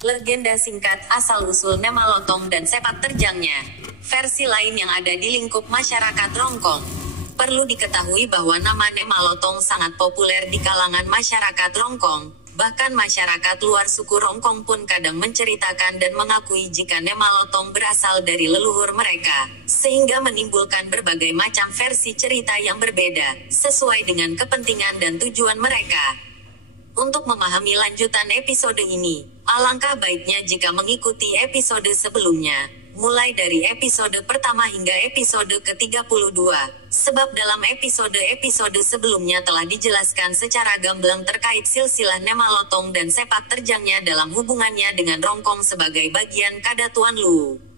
Legenda singkat, asal-usul nama Lotong dan sepak terjangnya. Versi lain yang ada di lingkup masyarakat Rongkong. Perlu diketahui bahwa nama Nema Lotong sangat populer di kalangan masyarakat Rongkong. Bahkan masyarakat luar suku Rongkong pun kadang menceritakan dan mengakui jika Nema Lotong berasal dari leluhur mereka, sehingga menimbulkan berbagai macam versi cerita yang berbeda, sesuai dengan kepentingan dan tujuan mereka. Untuk memahami lanjutan episode ini, alangkah baiknya jika mengikuti episode sebelumnya, mulai dari episode pertama hingga episode ke-32, sebab dalam episode-episode sebelumnya telah dijelaskan secara gamblang terkait silsilah Nema Lotong dan sepak terjangnya dalam hubungannya dengan Rongkong sebagai bagian Kadatuan Luwu.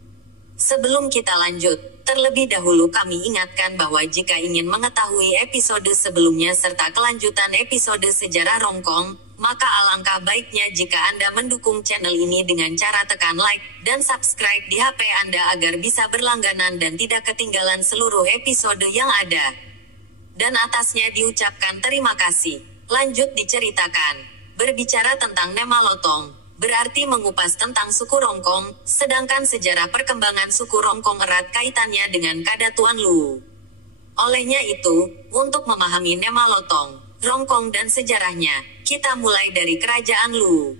Sebelum kita lanjut, terlebih dahulu kami ingatkan bahwa jika ingin mengetahui episode sebelumnya serta kelanjutan episode sejarah Rongkong, maka alangkah baiknya jika Anda mendukung channel ini dengan cara tekan like dan subscribe di HP Anda agar bisa berlangganan dan tidak ketinggalan seluruh episode yang ada. Dan atasnya diucapkan terima kasih. Lanjut diceritakan. Berbicara tentang Nema Lotong, berarti mengupas tentang suku Rongkong, sedangkan sejarah perkembangan suku Rongkong erat kaitannya dengan Kadatuan Luwu. Olehnya itu, untuk memahami Nema Lotong, Rongkong dan sejarahnya, kita mulai dari Kerajaan Luwu.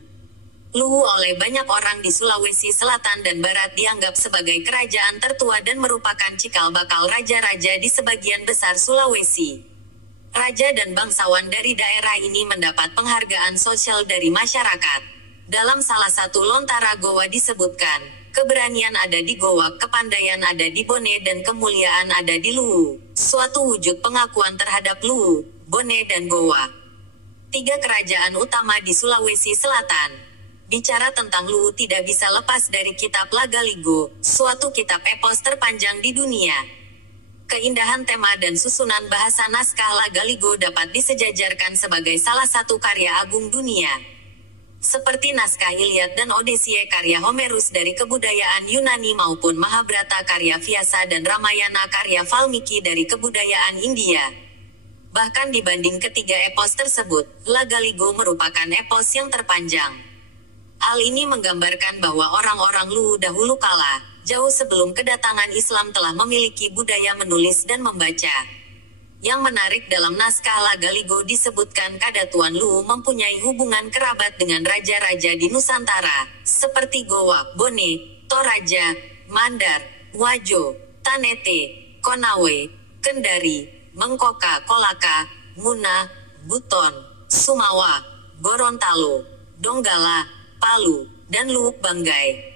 Luwu oleh banyak orang di Sulawesi Selatan dan Barat dianggap sebagai kerajaan tertua dan merupakan cikal bakal raja-raja di sebagian besar Sulawesi. Raja dan bangsawan dari daerah ini mendapat penghargaan sosial dari masyarakat. Dalam salah satu lontara Gowa disebutkan, keberanian ada di Gowa, kepandaian ada di Bone dan kemuliaan ada di Luwu. Suatu wujud pengakuan terhadap Luwu, Bone dan Gowa. 3 kerajaan utama di Sulawesi Selatan. Bicara tentang Luwu tidak bisa lepas dari kitab Lagaligo, suatu kitab epos terpanjang di dunia. Keindahan tema dan susunan bahasa naskah Lagaligo dapat disejajarkan sebagai salah satu karya agung dunia. Seperti naskah Iliad dan Odyssey karya Homerus dari kebudayaan Yunani maupun Mahabharata karya Vyasa dan Ramayana karya Valmiki dari kebudayaan India. Bahkan dibanding ketiga epos tersebut, Lagaligo merupakan epos yang terpanjang. Hal ini menggambarkan bahwa orang-orang Luwu dahulu kala, jauh sebelum kedatangan Islam telah memiliki budaya menulis dan membaca. Yang menarik dalam naskah Lagaligo disebutkan Kadatuan Luwu mempunyai hubungan kerabat dengan raja-raja di Nusantara, seperti Gowa, Bone, Toraja, Mandar, Wajo, Tanete, Konawe, Kendari, Mengkoka, Kolaka, Muna, Buton, Sumawa, Gorontalo, Donggala, Palu, dan Luwuk Banggai.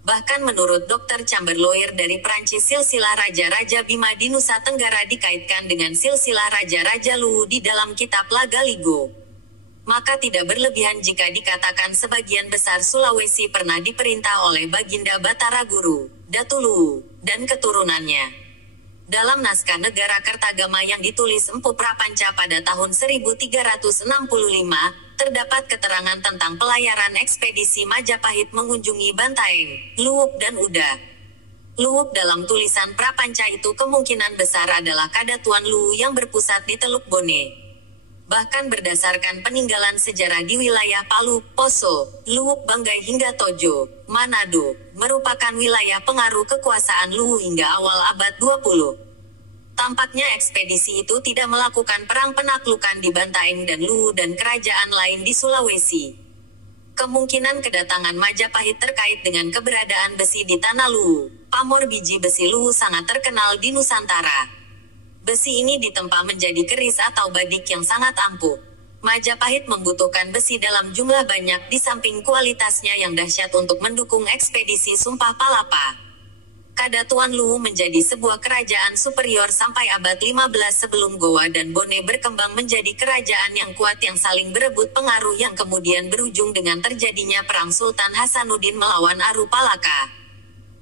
Bahkan menurut Dr. Chamberlain dari Prancis, silsilah Raja-Raja Bima di Nusa Tenggara dikaitkan dengan silsilah Raja-Raja Luwu di dalam kitab Lagaligo. Maka tidak berlebihan jika dikatakan sebagian besar Sulawesi pernah diperintah oleh Baginda Batara Guru, Datu Luwu, dan keturunannya. Dalam naskah Negara Kertagama yang ditulis Empu Prapanca pada tahun 1365, terdapat keterangan tentang pelayaran ekspedisi Majapahit mengunjungi Bantaeng, Luwuk dan Uda. Luwuk dalam tulisan Prapanca itu kemungkinan besar adalah Kadatuan Luwu yang berpusat di Teluk Bone. Bahkan berdasarkan peninggalan sejarah di wilayah Palu, Poso, Luwuk Banggai hingga Tojo, Manado, merupakan wilayah pengaruh kekuasaan Luwu hingga awal abad 20. Tampaknya ekspedisi itu tidak melakukan perang penaklukan di Bantaeng dan Luwu dan kerajaan lain di Sulawesi. Kemungkinan kedatangan Majapahit terkait dengan keberadaan besi di tanah Luwu. Pamor biji besi Luwu sangat terkenal di Nusantara. Besi ini ditempa menjadi keris atau badik yang sangat ampuh. Majapahit membutuhkan besi dalam jumlah banyak di samping kualitasnya yang dahsyat untuk mendukung ekspedisi Sumpah Palapa. Kadatuan Luwu menjadi sebuah kerajaan superior sampai abad 15 sebelum Gowa dan Bone berkembang menjadi kerajaan yang kuat yang saling berebut pengaruh yang kemudian berujung dengan terjadinya Perang Sultan Hasanuddin melawan Aru Palaka.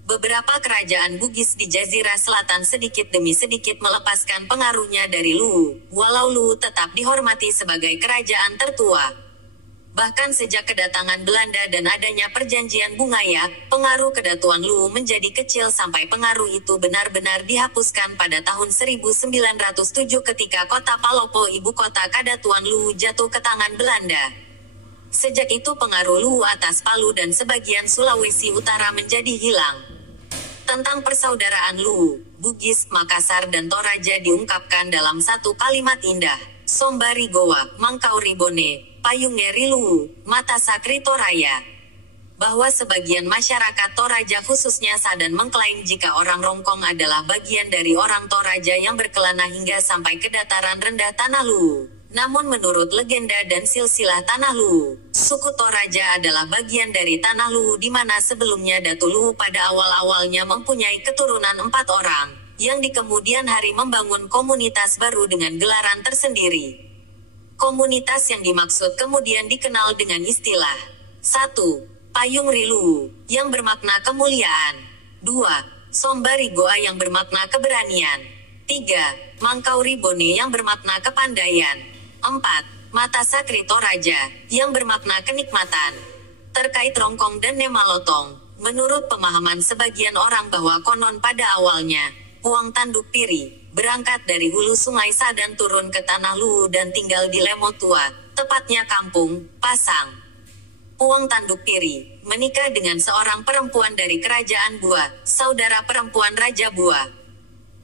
Beberapa kerajaan Bugis di Jazirah Selatan sedikit demi sedikit melepaskan pengaruhnya dari Luwu, walau Luwu tetap dihormati sebagai kerajaan tertua. Bahkan sejak kedatangan Belanda dan adanya perjanjian Bungaya, pengaruh Kadatuan Luwu menjadi kecil sampai pengaruh itu benar-benar dihapuskan pada tahun 1907 ketika kota Palopo ibu kota Kadatuan Luwu jatuh ke tangan Belanda. Sejak itu pengaruh Luwu atas Palu dan sebagian Sulawesi Utara menjadi hilang. Tentang persaudaraan Luwu, Bugis, Makassar dan Toraja diungkapkan dalam satu kalimat indah. Sombari Gowa, Mangkauri Bone, Payungeri Luwu, Mata Sakri Toraya. Bahwa sebagian masyarakat Toraja khususnya Sadan mengklaim jika orang Rongkong adalah bagian dari orang Toraja yang berkelana hingga sampai ke dataran rendah Tanah Luwu. Namun menurut legenda dan silsilah Tanah Luwu, suku Toraja adalah bagian dari Tanah Luwu di mana sebelumnya Datu Luwu pada awal-awalnya mempunyai keturunan 4 orang, yang di kemudian hari membangun komunitas baru dengan gelaran tersendiri. Komunitas yang dimaksud kemudian dikenal dengan istilah 1. Payungri Luwu, yang bermakna kemuliaan. 2. Sombari Goa yang bermakna keberanian. 3. Mangkauri Bone yang bermakna kepandaian. 4. Mata Sakri Toraja, yang bermakna kenikmatan. Terkait Rongkong dan Nemalotong, menurut pemahaman sebagian orang bahwa konon pada awalnya, Puang Tanduk Piri, berangkat dari hulu sungai Sadan turun ke Tanah Luwu dan tinggal di Lemo Tua, tepatnya kampung Pasang. Puang Tanduk Piri menikah dengan seorang perempuan dari kerajaan Bua, saudara perempuan Raja Bua.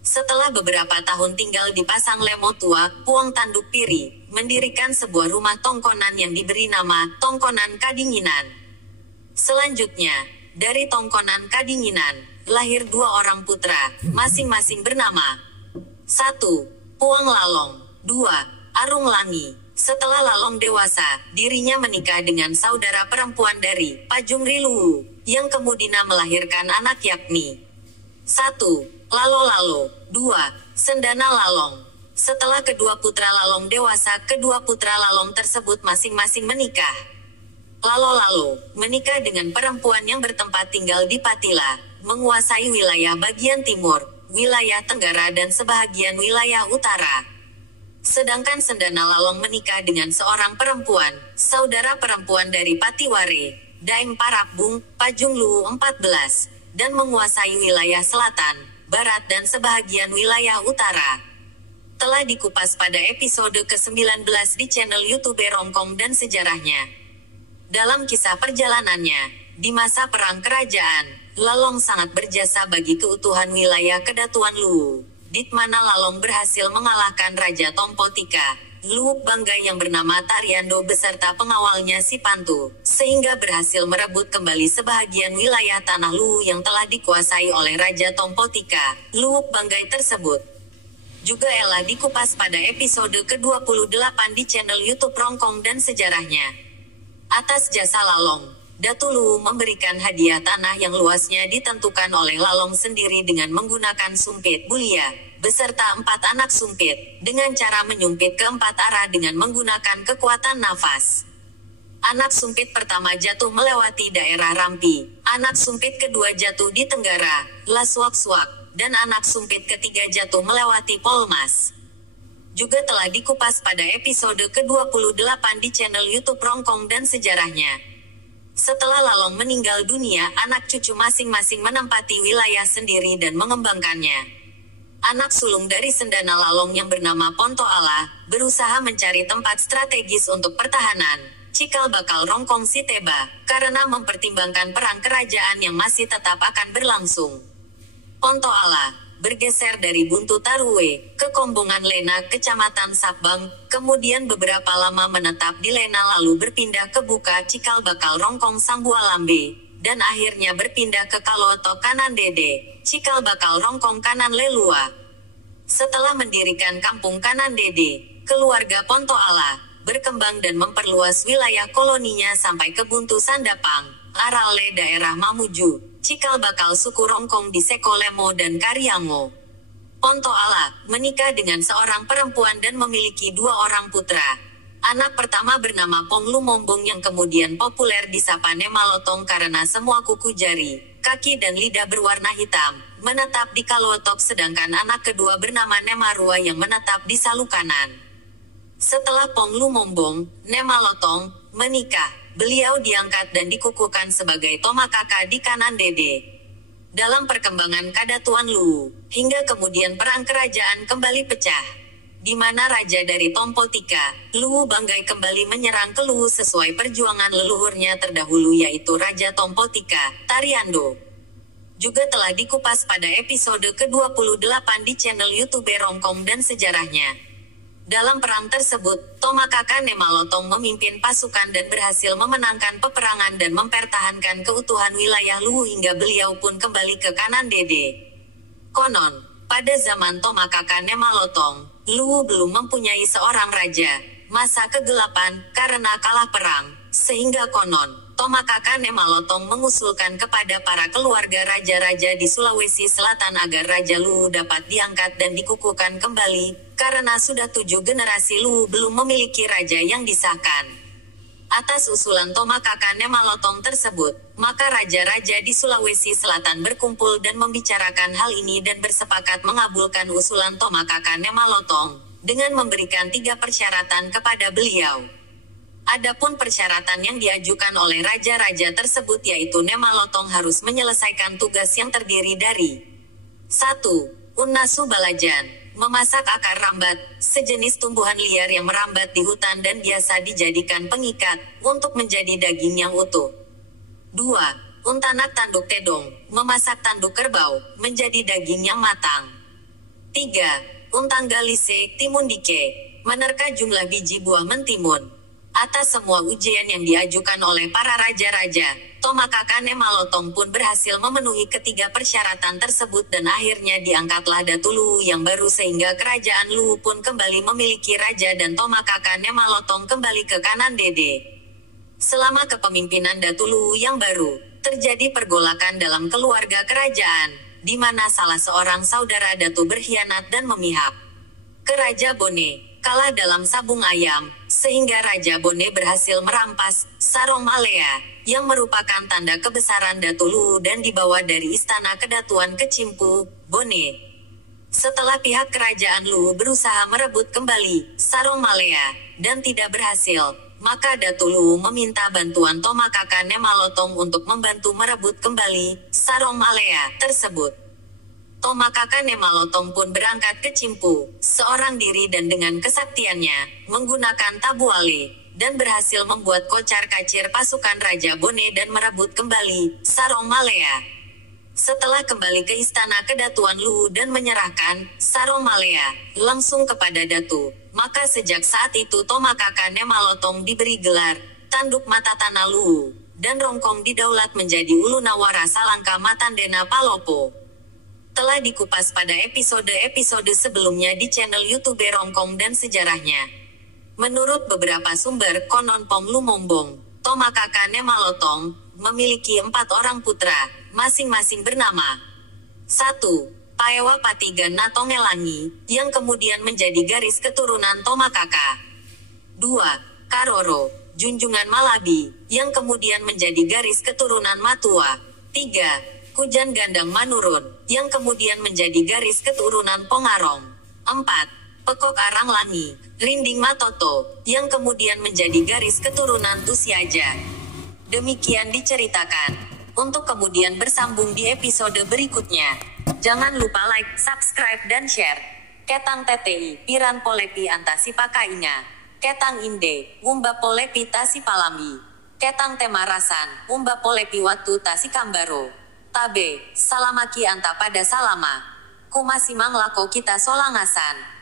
Setelah beberapa tahun tinggal di Pasang Lemo Tua, Puang Tanduk Piri mendirikan sebuah rumah tongkonan yang diberi nama Tongkonan Kadinginan. Selanjutnya, dari Tongkonan Kadinginan, lahir 2 orang putra, masing-masing bernama 1. Puang Lalong, 2. Arung Langi. Setelah Lalong dewasa, dirinya menikah dengan saudara perempuan dari Pajungri Luwu, yang kemudian melahirkan anak yakni 1. Lalo-Lalo, 2. Sendana Lalong. Setelah kedua putra Lalong dewasa, kedua putra Lalong tersebut masing-masing menikah. Lalo-Lalo menikah dengan perempuan yang bertempat tinggal di Patila, menguasai wilayah bagian timur, wilayah tenggara dan sebahagian wilayah utara. Sedangkan Sendana Lalong menikah dengan seorang perempuan, saudara perempuan dari Patiware, Daeng Parapbung, Pajung Luwu 14, dan menguasai wilayah selatan, barat dan sebahagian wilayah utara. Telah dikupas pada episode ke-19 di channel YouTube Rongkong dan Sejarahnya. Dalam kisah perjalanannya, di masa Perang Kerajaan, Lalong sangat berjasa bagi keutuhan wilayah Kedatuan Luwu, di mana Lalong berhasil mengalahkan Raja Tompotika, Luwu Banggai yang bernama Tariando beserta pengawalnya si Pantu, sehingga berhasil merebut kembali sebahagian wilayah Tanah Luwu yang telah dikuasai oleh Raja Tompotika, Luwu Banggai tersebut. Juga telah dikupas pada episode ke-28 di channel YouTube Rongkong dan Sejarahnya. Atas jasa Lalong, Datu Luwu memberikan hadiah tanah yang luasnya ditentukan oleh Lalong sendiri dengan menggunakan sumpit bulia, beserta 4 anak sumpit, dengan cara menyumpit ke 4 arah dengan menggunakan kekuatan nafas. Anak sumpit pertama jatuh melewati daerah Rampi, anak sumpit kedua jatuh di Tenggara, Laswak-Swak, dan anak sumpit ketiga jatuh melewati Polmas. Juga telah dikupas pada episode ke-28 di channel YouTube Rongkong dan Sejarahnya. Setelah Lalong meninggal dunia, anak cucu masing-masing menempati wilayah sendiri dan mengembangkannya. Anak sulung dari Sendana Lalong yang bernama Ponto Ala, berusaha mencari tempat strategis untuk pertahanan, cikal bakal Rongkong Siteba, karena mempertimbangkan perang kerajaan yang masih tetap akan berlangsung. Ponto Ala bergeser dari Buntu Tarue ke Kombongan Lena, Kecamatan Sabang, kemudian beberapa lama menetap di Lena lalu berpindah ke Buka Cikal Bakal Rongkong Sambualambe, dan akhirnya berpindah ke Kaloto Kanan Dede, Cikal Bakal Rongkong Kanan Lelua. Setelah mendirikan Kampung Kanan Dede, keluarga Ponto Ala berkembang dan memperluas wilayah koloninya sampai ke Buntu Sandapang, Arale daerah Mamuju, cikal bakal suku Rongkong di Sekolemo dan Kariango. Ponto Ala menikah dengan seorang perempuan dan memiliki 2 orang putra. Anak pertama bernama Pong Lumombong yang kemudian populer disapa Nemalotong karena semua kuku jari, kaki dan lidah berwarna hitam, menetap di Kalotok, sedangkan anak kedua bernama Nemarua yang menetap di Salukanan. Setelah Pong Lumombong, Nemalotong menikah, beliau diangkat dan dikukuhkan sebagai Tomakaka di Kanan Dede. Dalam perkembangan Kadatuan Luwu, hingga kemudian perang kerajaan kembali pecah. di mana raja dari Tompotika, Luwu Banggai kembali menyerang ke Luwu sesuai perjuangan leluhurnya terdahulu yaitu Raja Tompotika, Tariando. Juga telah dikupas pada episode ke-28 di channel YouTube Rongkong dan Sejarahnya. Dalam perang tersebut, Tomakaka Nemalotong memimpin pasukan dan berhasil memenangkan peperangan dan mempertahankan keutuhan wilayah Luwu hingga beliau pun kembali ke kanan Dede. Konon, pada zaman Tomakaka Nemalotong, Luwu belum mempunyai seorang raja, masa kegelapan, karena kalah perang, sehingga konon, Tomakaka Nemalotong mengusulkan kepada para keluarga raja-raja di Sulawesi Selatan agar Raja Luwu dapat diangkat dan dikukuhkan kembali, karena sudah 7 generasi Luwu belum memiliki raja yang disahkan. Atas usulan Tomakaka Nemalotong tersebut, maka raja-raja di Sulawesi Selatan berkumpul dan membicarakan hal ini dan bersepakat mengabulkan usulan Tomakaka Nemalotong, dengan memberikan 3 persyaratan kepada beliau. Adapun persyaratan yang diajukan oleh raja-raja tersebut yaitu Nemalotong harus menyelesaikan tugas yang terdiri dari 1. Unnasu balajan, memasak akar rambat, sejenis tumbuhan liar yang merambat di hutan dan biasa dijadikan pengikat, untuk menjadi daging yang utuh. 2. Untanak tanduk tedong, memasak tanduk kerbau, menjadi daging yang matang. 3. Untanggalise timundike, menerka jumlah biji buah mentimun. Atas semua ujian yang diajukan oleh para raja-raja, Tomakaka Nemalotong pun berhasil memenuhi ketiga persyaratan tersebut dan akhirnya diangkatlah Datu Luwu yang baru sehingga kerajaan Luwu pun kembali memiliki raja dan Tomakaka Nemalotong kembali ke kanan Dede. Selama kepemimpinan Datu Luwu yang baru, terjadi pergolakan dalam keluarga kerajaan, di mana salah seorang saudara Datu berkhianat dan memihak ke Raja Bone, kalah dalam sabung ayam, sehingga Raja Bone berhasil merampas Sarong Malea, yang merupakan tanda kebesaran Datu Luwu dan dibawa dari istana kedatuan ke Cimpu, Bone. Setelah pihak kerajaan Luwu berusaha merebut kembali Sarong Malea, dan tidak berhasil, maka Datu Luwu meminta bantuan Tomakaka Nemalotong untuk membantu merebut kembali Sarong Malea tersebut. Tomakaka Nemalotong pun berangkat ke Cimpu, seorang diri dan dengan kesaktiannya, menggunakan tabuale, dan berhasil membuat kocar-kacir pasukan Raja Bone dan merebut kembali Sarong Malea. Setelah kembali ke istana kedatuan Luwu dan menyerahkan Sarong Malea langsung kepada Datu, maka sejak saat itu Tomakaka Nemalotong diberi gelar Tanduk Mata Tanah Luwu, dan Rongkong didaulat menjadi Ulu Nawara Salangka Matandena Palopo. Telah dikupas pada episode-episode sebelumnya di channel YouTube Rongkong dan Sejarahnya. Menurut beberapa sumber, konon Pom Lumombong, Tomakaka Nemalotong, memiliki 4 orang putra, masing-masing bernama 1. Paewa Patigan Natongelangi, yang kemudian menjadi garis keturunan Tomakaka. 2. Karoro, Junjungan Malabi, yang kemudian menjadi garis keturunan Matua. 3. Kujan Gandang Manurun, yang kemudian menjadi garis keturunan Pongarong. 4. Pekok Arang Langi, Rinding Matoto, yang kemudian menjadi garis keturunan Tusiaja. Demikian diceritakan. Untuk kemudian bersambung di episode berikutnya. Jangan lupa like, subscribe dan share. Ketang TTI, Piran Polepi Antasi Pakainga. Ketang Inde, Wumba Polepi Tasi Palambi. Ketang Temarasan, Wumba Polepi Watu Tasi Kambaro. Tabe, salamaki anta pada salama. Kumasimang lako kita solangasan.